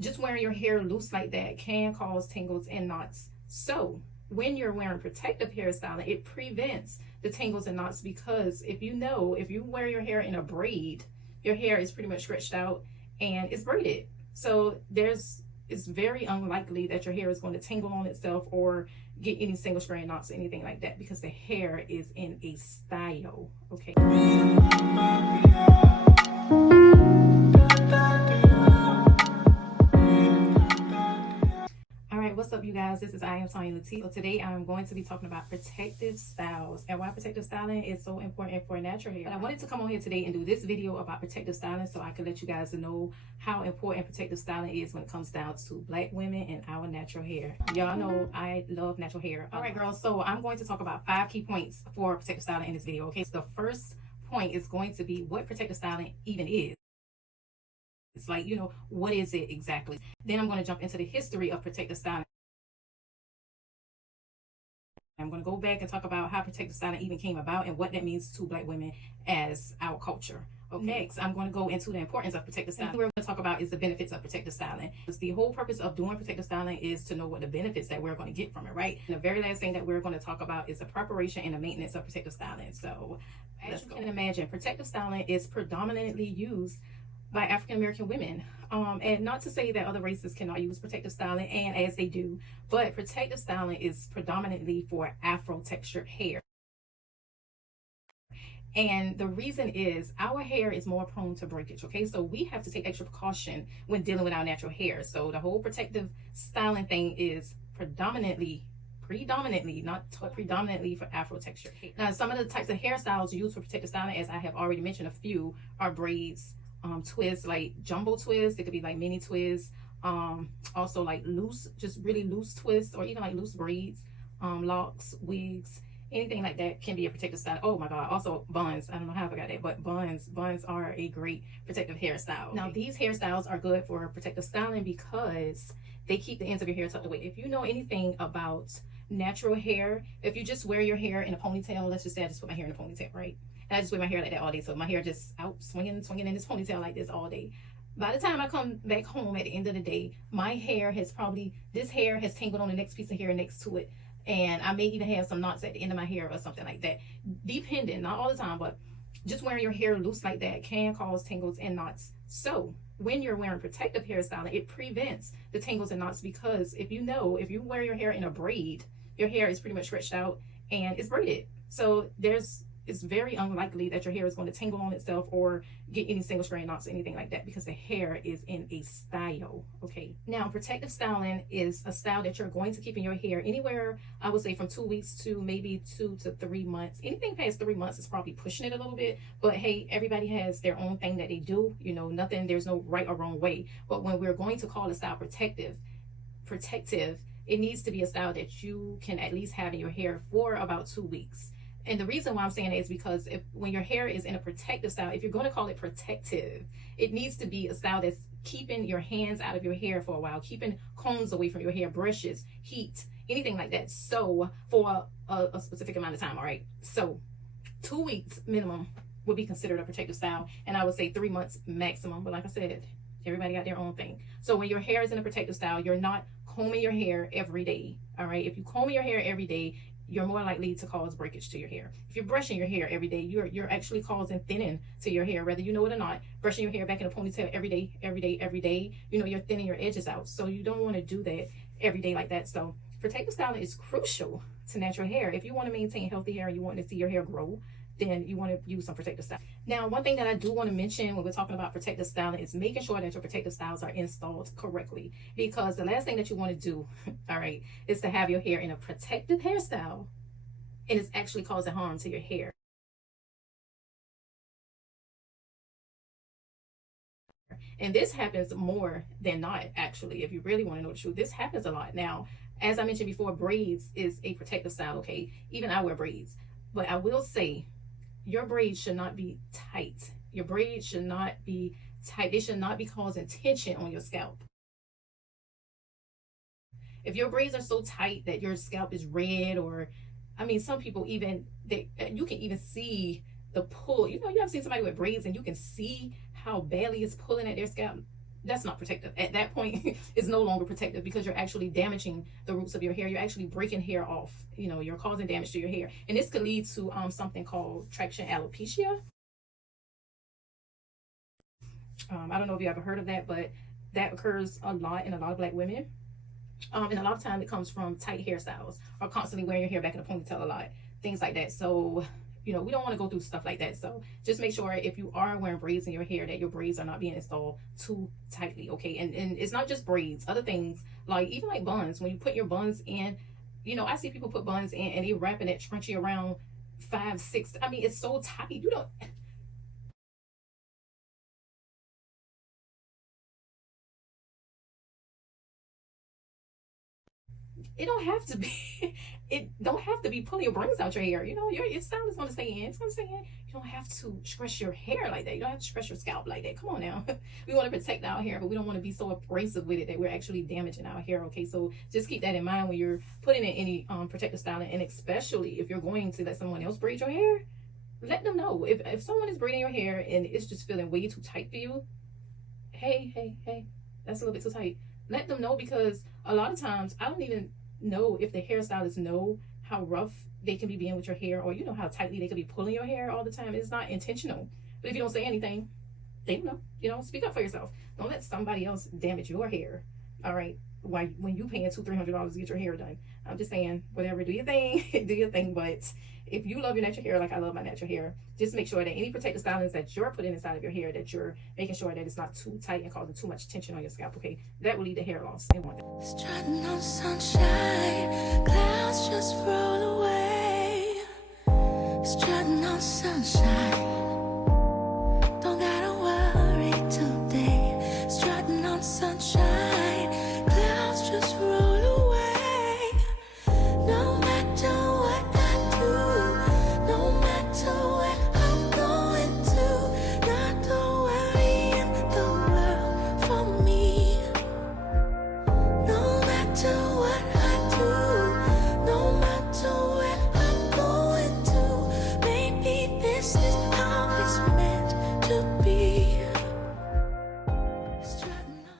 just wearing your hair loose like that can cause tangles and knots. So when you're wearing protective hairstyling, it prevents the tangles and knots, because if you wear your hair in a braid, your hair is pretty much stretched out and it's braided. So it's very unlikely that your hair is going to tangle on itself or get any single strand knots or anything like that, because the hair is in a style. Okay. What's up, you guys? This is IAmTonyaLatise. So today I'm going to be talking about protective styles and why protective styling is so important for natural hair. But I wanted to come on here today and do this video about protective styling so I can let you guys know how important protective styling is when it comes down to Black women and our natural hair. Y'all know I love natural hair. All right, girls, so I'm going to talk about 5 key points for protective styling in this video. Okay, so the first point is going to be what protective styling even is. It's like, what is it exactly? Then I'm going to jump into the history of protective styling. I'm going to go back and talk about how protective styling even came about and what that means to Black women as our culture. Okay. Next, I'm going to go into the importance of protective styling. What we're going to talk about is the benefits of protective styling. The whole purpose of doing protective styling is to know what the benefits that we're going to get from it, right? And the very last thing that we're going to talk about is the preparation and the maintenance of protective styling. So, as you can imagine, protective styling is predominantly used by African American women. And not to say that other races cannot use protective styling, and as they do, but protective styling is predominantly for Afro textured hair. And the reason is our hair is more prone to breakage, okay? So we have to take extra precaution when dealing with our natural hair. So the whole protective styling thing is predominantly for Afro textured hair. Now, some of the types of hairstyles used for protective styling, as I have already mentioned a few, are braids, twists, like jumbo twists. It could be like mini twists, also like loose, just really loose twists, or even like loose braids, locks, wigs, anything like that can be a protective style. Oh my god, also buns. I don't know how I forgot that, but buns are a great protective hairstyle. Now these hairstyles are good for protective styling because they keep the ends of your hair tucked away. If you know anything about natural hair, if you just wear your hair in a ponytail, let's just say I just put my hair in a ponytail, right? And I just wear my hair like that all day, so my hair just out swinging in this ponytail like this all day. By the time I come back home at the end of the day, my hair has this hair has tangled on the next piece of hair next to it, and I may even have some knots at the end of my hair or something like that, depending, not all the time, but just wearing your hair loose like that can cause tangles and knots. So when you're wearing protective hairstyling, it prevents the tangles and knots, because if you wear your hair in a braid, your hair is pretty much stretched out and it's braided. So it's very unlikely that your hair is going to tangle on itself or get any single strand knots or anything like that, because the hair is in a style. Okay. Now, protective styling is a style that you're going to keep in your hair anywhere, I would say, from 2 weeks to maybe 2 to 3 months. Anything past 3 months is probably pushing it a little bit, but hey, everybody has their own thing that they do. There's no right or wrong way. But when we're going to call a style protective, it needs to be a style that you can at least have in your hair for about 2 weeks. And the reason why I'm saying that is because when your hair is in a protective style, if you're going to call it protective, it needs to be a style that's keeping your hands out of your hair for a while, keeping combs away from your hair, brushes, heat, anything like that. So for a specific amount of time, all right? So 2 weeks minimum would be considered a protective style, and I would say 3 months maximum. But like I said, everybody got their own thing. So when your hair is in a protective style, you're not combing your hair every day, all right? If you comb your hair every day, you're more likely to cause breakage to your hair. If you're brushing your hair every day, you're actually causing thinning to your hair, whether you know it or not. Brushing your hair back in a ponytail every day, you're thinning your edges out. So you don't want to do that every day like that. So protective styling is crucial to natural hair. If you want to maintain healthy hair and you want to see your hair grow, then you want to use some protective style. Now, one thing that I do want to mention when we're talking about protective styling is making sure that your protective styles are installed correctly, because the last thing that you want to do, all right, is to have your hair in a protective hairstyle and it's actually causing harm to your hair. And this happens more than not, actually. If you really want to know the truth, this happens a lot. Now, as I mentioned before, braids is a protective style, okay? Even I wear braids. But I will say, your braids should not be tight. Your braids should not be tight. They should not be causing tension on your scalp. If your braids are so tight that your scalp is red, or, some people even, you can even see the pull. You ever seen somebody with braids and you can see how badly it's pulling at their scalp? that's not protective. At that point, it's no longer protective because you're actually damaging the roots of your hair. You're actually breaking hair off. You know, you're causing damage to your hair. And this could lead to something called traction alopecia. I don't know if you ever heard of that, but that occurs a lot in a lot of black women. And a lot of time it comes from tight hairstyles or constantly wearing your hair back in a ponytail a lot, things like that. So, you know, we don't want to go through stuff like that. So just make sure if you are wearing braids in your hair that your braids are not being installed too tightly, okay? And it's not just braids, other things, like even like buns. When you put your buns in, you know, I see people put buns in and they wrapping that scrunchie around 5, 6. I mean, it's so tight. You don't... It don't have to be. It don't have to be pulling your brains out your hair. You know, your style is gonna stay in. It's gonna stay in. You don't have to stress your hair like that. You don't have to stress your scalp like that. Come on now. We want to protect our hair, but we don't want to be so abrasive with it that we're actually damaging our hair. Okay, so just keep that in mind when you're putting in any protective styling, and especially if you're going to let someone else braid your hair. Let them know if someone is braiding your hair and it's just feeling way too tight for you. Hey, that's a little bit too tight. Let them know, because a lot of times I don't even know if the hairstylists know how rough they can be being with your hair, or you know how tightly they could be pulling your hair all the time. It's not intentional. But if you don't say anything, they don't know. You know, speak up for yourself. Don't let somebody else damage your hair. All right. When you paying $200-$300 to get your hair done. I'm just saying, whatever, do your thing, do your thing. But if you love your natural hair like I love my natural hair, just make sure that any protective stylings that you're putting inside of your hair, that you're making sure that it's not too tight and causing too much tension on your scalp. Okay, that will lead to hair loss. They want that. Strutting on sunshine, clouds just roll away. Strutting on sunshine.